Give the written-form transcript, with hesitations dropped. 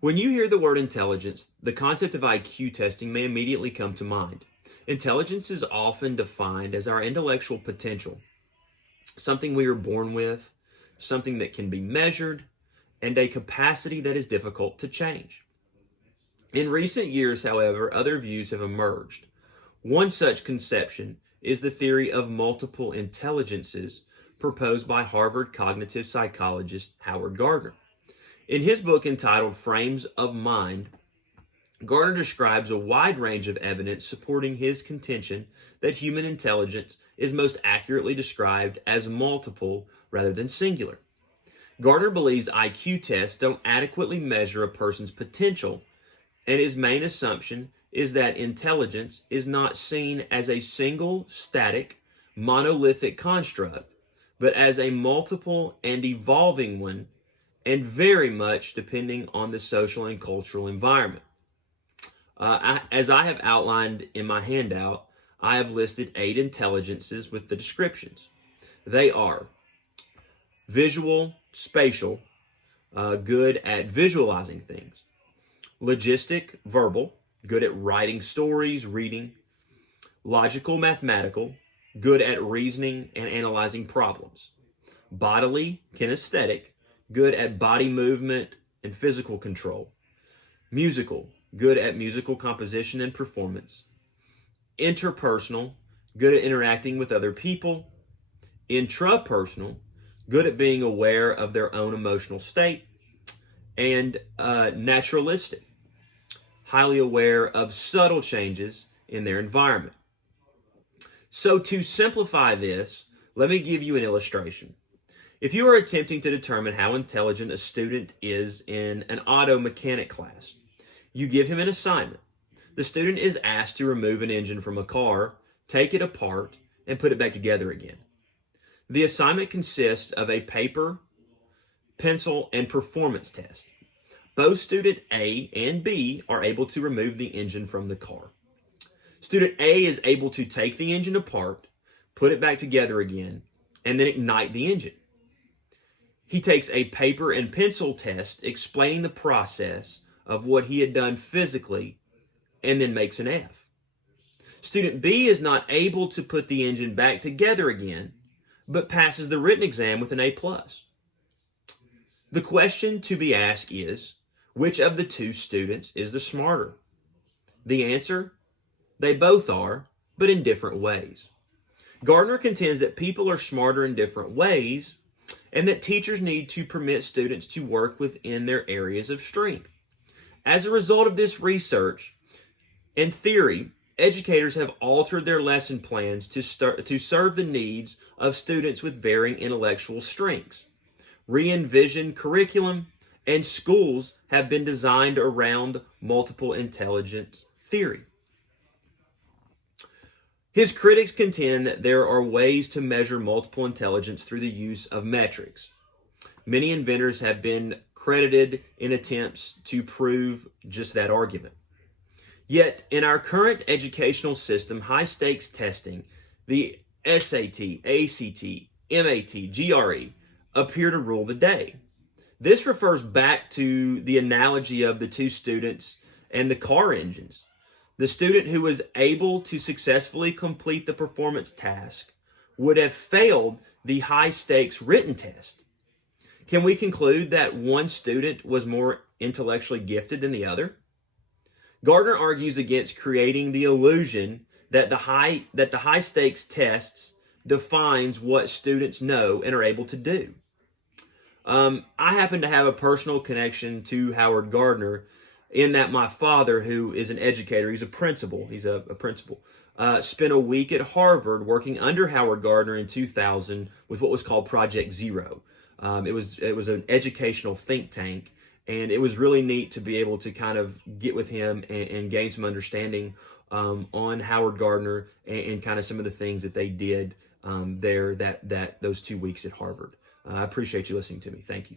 When you hear the word intelligence, the concept of IQ testing may immediately come to mind. Intelligence is often defined as our intellectual potential, something we are born with, something that can be measured, and a capacity that is difficult to change. In recent years, however, other views have emerged. One such conception is the theory of multiple intelligences proposed by Harvard cognitive psychologist Howard Gardner. In his book entitled Frames of Mind, Gardner describes a wide range of evidence supporting his contention that human intelligence is most accurately described as multiple rather than singular. Gardner believes IQ tests don't adequately measure a person's potential, and his main assumption is that intelligence is not seen as a single, static, monolithic construct, but as a multiple and evolving one, and very much depending on the social and cultural environment. As I have outlined in my handout, I have listed 8 intelligences with the descriptions. They are visual, spatial, good at visualizing things. Logistic, verbal, good at writing stories, reading. Logical, mathematical, good at reasoning and analyzing problems. Bodily, kinesthetic, good at body movement and physical control. Musical, good at musical composition and performance. Interpersonal, good at interacting with other people. Intrapersonal, good at being aware of their own emotional state. And naturalistic, highly aware of subtle changes in their environment. So to simplify this, let me give you an illustration. If you are attempting to determine how intelligent a student is in an auto mechanic class, you give him an assignment. The student is asked to remove an engine from a car, take it apart, and put it back together again. The assignment consists of a paper, pencil, and performance test. Both student A and B are able to remove the engine from the car. Student A is able to take the engine apart, put it back together again, and then ignite the engine. He takes a paper and pencil test explaining the process of what he had done physically and then makes an F. Student B is not able to put the engine back together again, but passes the written exam with an A+. The question to be asked is, which of the two students is the smarter? The answer? They both are, but in different ways. Gardner contends that people are smarter in different ways, and that teachers need to permit students to work within their areas of strength. As a result of this research, in theory, educators have altered their lesson plans to serve the needs of students with varying intellectual strengths. Re-envisioned curriculum and schools have been designed around multiple intelligence theory. His critics contend that there are ways to measure multiple intelligence through the use of metrics. Many inventors have been credited in attempts to prove just that argument. Yet, in our current educational system, high-stakes testing, the SAT, ACT, MAT, GRE, appear to rule the day. This refers back to the analogy of the two students and the car engines. The student who was able to successfully complete the performance task would have failed the high-stakes written test. Can we conclude that one student was more intellectually gifted than the other? Gardner argues against creating the illusion that the high-stakes tests defines what students know and are able to do. I happen to have a personal connection to Howard Gardner in that my father, who is an educator, he's a principal, spent a week at Harvard working under Howard Gardner in 2000 with what was called Project Zero. It was an educational think tank, and it was really neat to be able to kind of get with him and gain some understanding on Howard Gardner and kind of some of the things that they did there those 2 weeks at Harvard. I appreciate you listening to me. Thank you.